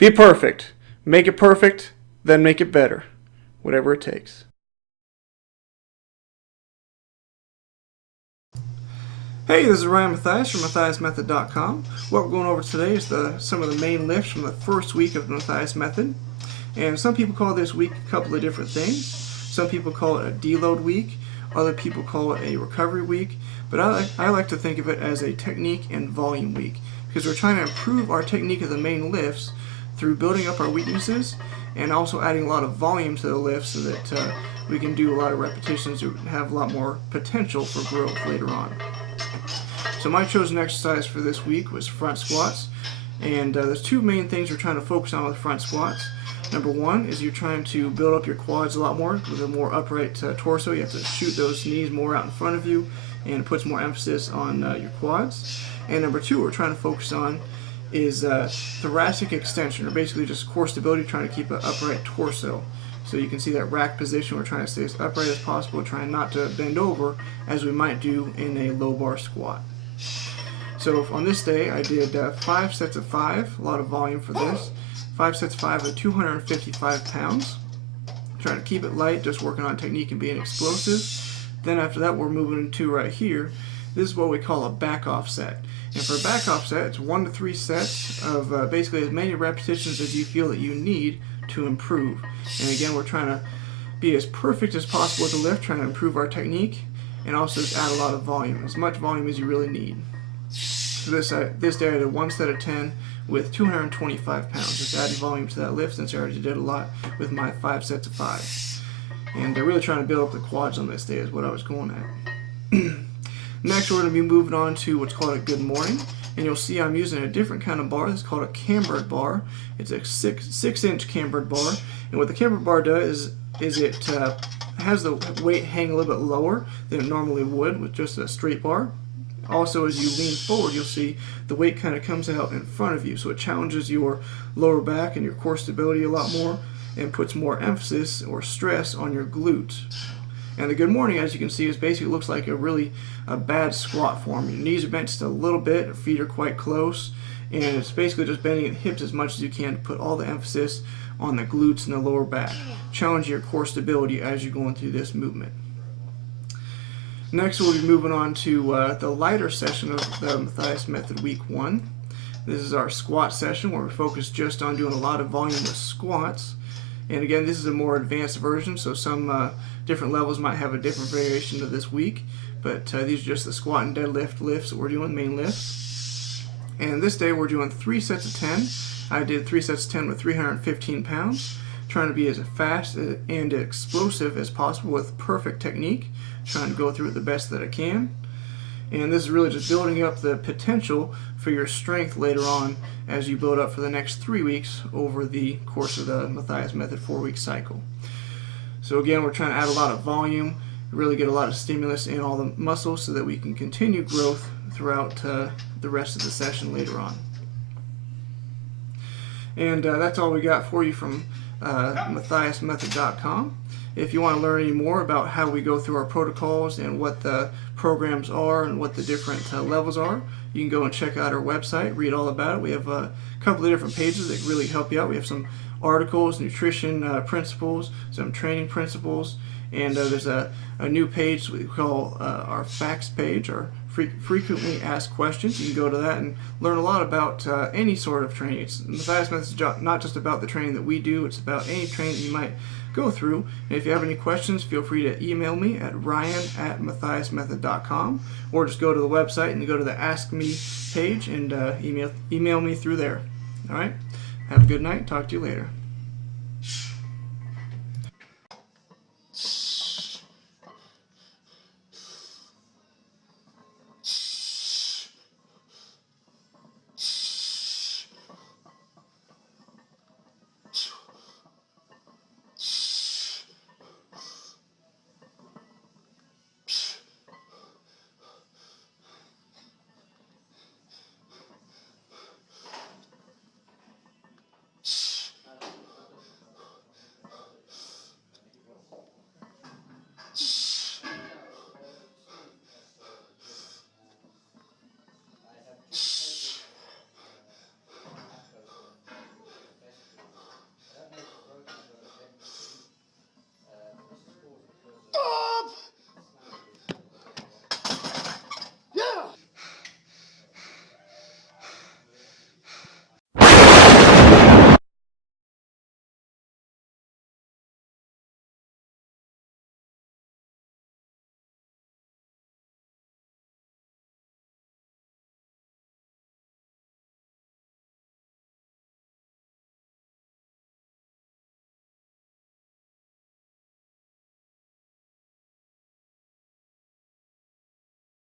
Be perfect. Make it perfect, then make it better. Whatever it takes. Hey, this is Ryan Mathias from MathiasMethod.com. What we're going over today is some of the main lifts from the first week of the Mathias Method. And some people call this week a couple of different things. Some people call it a deload week. Other people call it a recovery week. But I like to think of it as a technique and volume week, because we're trying to improve our technique of the main lifts through building up our weaknesses and also adding a lot of volume to the lifts so that we can do a lot of repetitions to have a lot more potential for growth later on. So my chosen exercise for this week was front squats, and there's two main things we're trying to focus on with front squats. Number one is you're trying to build up your quads a lot more with a more upright torso. You have to shoot those knees more out in front of you, and it puts more emphasis on your quads. And number two, what we're trying to focus on is thoracic extension, or basically just core stability, trying to keep an upright torso. So you can see that rack position, we're trying to stay as upright as possible, trying not to bend over as we might do in a low bar squat. So on this day I did 5 sets of 5, a lot of volume for this. 5 sets of 5 at 255 pounds. Trying to keep it light, just working on technique and being explosive. Then after that we're moving into right here. This is what we call a back off set. And for a back off set, it's 1 to 3 sets of basically as many repetitions as you feel that you need to improve. And again, we're trying to be as perfect as possible with the lift, trying to improve our technique and also just add a lot of volume, as much volume as you really need. So this day I did 1 set of 10 with 225 pounds, just adding volume to that lift since I already did a lot with my 5 sets of 5. And they're really trying to build up the quads on this day is what I was going at. Next, we're going to be moving on to what's called a good morning, and you'll see I'm using a different kind of bar. It's called a cambered bar. It's a 6-inch cambered bar, and what the cambered bar does is it has the weight hang a little bit lower than it normally would with just a straight bar. Also, as you lean forward, you'll see the weight kind of comes out in front of you, so it challenges your lower back and your core stability a lot more and puts more emphasis or stress on your glutes. And the good morning, as you can see, is basically looks like a bad squat form. Your knees are bent just a little bit, your feet are quite close, and it's basically just bending the hips as much as you can to put all the emphasis on the glutes and the lower back. Challenge your core stability as you're going through this movement. Next, we'll be moving on to the lighter session of the Mathias Method Week 1. This is our squat session where we focus just on doing a lot of volume with squats. And again, this is a more advanced version, so some different levels might have a different variation of this week. But these are just the squat and deadlift lifts that we're doing, main lifts. And this day we're doing 3 sets of 10. I did 3 sets of 10 with 315 pounds, trying to be as fast and explosive as possible with perfect technique, trying to go through it the best that I can. And this is really just building up the potential for your strength later on as you build up for the next 3 weeks over the course of the Mathias Method 4-week cycle. So again, we're trying to add a lot of volume, really get a lot of stimulus in all the muscles so that we can continue growth throughout the rest of the session later on. And that's all we got for you from MathiasMethod.com. If you want to learn any more about how we go through our protocols and what the programs are and what the different levels are, you can go and check out our website, read all about it. We have a couple of different pages that really help you out. We have some articles, nutrition principles, some training principles, and there's a new page we call our facts page, our frequently asked questions. You can go to that and learn a lot about any sort of training. Mathias Method is not just about the training that we do, it's about any training that you might go through. And if you have any questions, feel free to email me at ryan@mathiasmethod.com, or just go to the website and go to the Ask Me page and email me through there. Alright? Have a good night. Talk to you later.